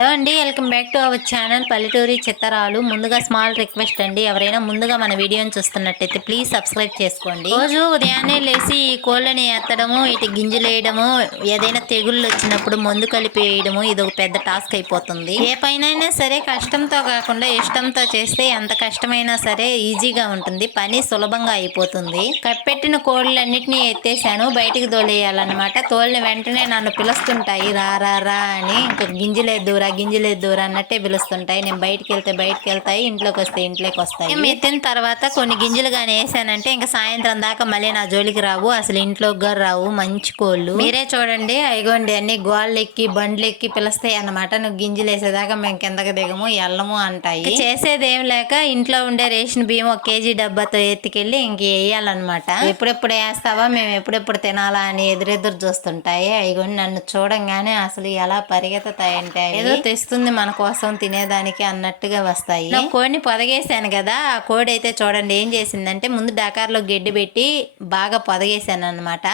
Hello అండి, welcome back to our channel పల్లెటూరి చిత్తరాలు. ముందుగా స్మాల్ రిక్వెస్ట్ అండి, ఎవరైనా ముందుగా మన వీడియోని చూస్తున్నట్టయితే ప్లీజ్ సబ్స్క్రైబ్ చేసుకోండి. రోజు ఉదయాన్నే లేచి ఈ కోళ్ళని ఎత్తడము, ఇటు గింజలు వేయడము, ఏదైనా తెగుళ్ళు వచ్చినప్పుడు మందు కలిపి వేయడము, ఇది ఒక పెద్ద టాస్క్ అయిపోతుంది. ఏ పైనైనా సరే కష్టంతో కాకుండా ఇష్టంతో చేస్తే ఎంత కష్టమైనా సరే ఈజీగా ఉంటుంది, పని సులభంగా అయిపోతుంది. కప్పెట్టిన కోళ్ళన్నిటినీ ఎత్తేసాను, బయటికి తోలేయాలన్నమాట. తోలిన వెంటనే నన్ను పిలుస్తుంటాయి, రా రా రా అని. ఇంకా గింజలేదు అన్నట్టే పిలుస్తుంటాయి. నేను బయటికి వెళ్తాయి, ఇంట్లోకి వస్తే ఇంట్లోకి వస్తాయి. ఎత్తిన తర్వాత కొన్ని గింజలు కానీ వేసానంటే ఇంకా సాయంత్రం దాకా మళ్ళీ నా జోలికి రావు, అసలు ఇంట్లోకి గారు రావు. మంచి కోళ్ళు మీరే చూడండి, అయిగోండి అన్ని గోళ్ళు ఎక్కి బండ్లు ఎక్కి పిలుస్తాయి అన్నమాట. నువ్వు గింజలు వేసేదాకా మేము కిందకి దిగము, ఎల్లము అంటాయి. చేసేది ఏం లేక ఇంట్లో ఉండే రేషన్ బియ్యం 1 కేజీ డబ్బాతో ఎత్తుకెళ్ళి ఇంక వేయాలన్నమాట. ఎప్పుడెప్పుడు వేస్తావా, మేము ఎప్పుడెప్పుడు తినాలా అని ఎదురెదురు చూస్తుంటాయి. అయిగోండి నన్ను చూడంగానే అసలు ఎలా పరిగెత్తుతాయంటే ఏదో తెస్తుంది మన కోసం తినేదానికి అన్నట్టుగా వస్తాయి. కోడిని పొదగేసాను కదా, ఆ కోడి అయితే చూడండి ఏం చేసిందంటే ముందు డకార్లో గడ్డి పెట్టి బాగా పొదగేసాను అనమాట.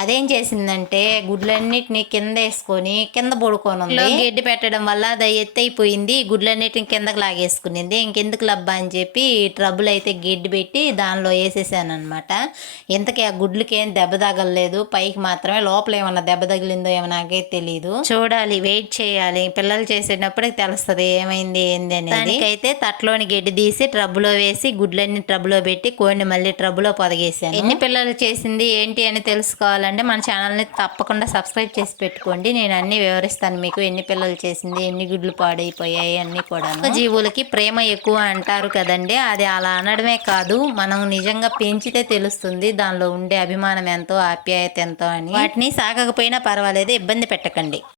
అదేం చేసిందంటే గుడ్లన్నిటిని కింద వేసుకొని కింద పడుకొని గడ్డి పెట్టడం వల్ల అది ఎత్తైపోయింది, గుడ్లన్నిటిని కిందకి లాగేసుకునింది. ఇంకెందుకు లబ్బా అని చెప్పి ట్రబుల్ అయితే గడ్డి పెట్టి దానిలో వేసేసాను అనమాట. ఇంతకీ ఆ గుడ్లకి ఏం దెబ్బ తగలలేదు, పైకి మాత్రమే. లోపల ఏమన్నా దెబ్బ తగిలిందో ఏమో నాకే తెలియదు, చూడాలి, వెయిట్ చేయాలి. పిల్లలు చేసేటప్పటికి తెలుస్తుంది ఏమైంది ఏంది అనేది. దానికైతే తట్లోని గడ్డి తీసి ట్రబ్బులో వేసి గుడ్లన్నీ ట్రబ్బులో పెట్టి కోడిని మళ్ళీ ట్రబ్బులో పొదగేసాను. ఎన్ని పిల్లలు చేసింది ఏంటి అని తెలుసుకోవాలంటే మన ఛానల్ని తప్పకుండా సబ్స్క్రైబ్ చేసి పెట్టుకోండి. నేను అన్ని వివరిస్తాను మీకు, ఎన్ని పిల్లలు చేసింది, ఎన్ని గుడ్లు పాడైపోయాయి అన్ని కూడా. జీవులకి ప్రేమ ఎక్కువ అంటారు కదండి, అది అలా అనడమే కాదు, మనం నిజంగా పెంచితే తెలుస్తుంది దానిలో ఉండే అభిమానం ఎంతో, ఆప్యాయత ఎంతో అని. వాటిని సాగకపోయినా పర్వాలేదు, ఇబ్బంది పెట్టకండి.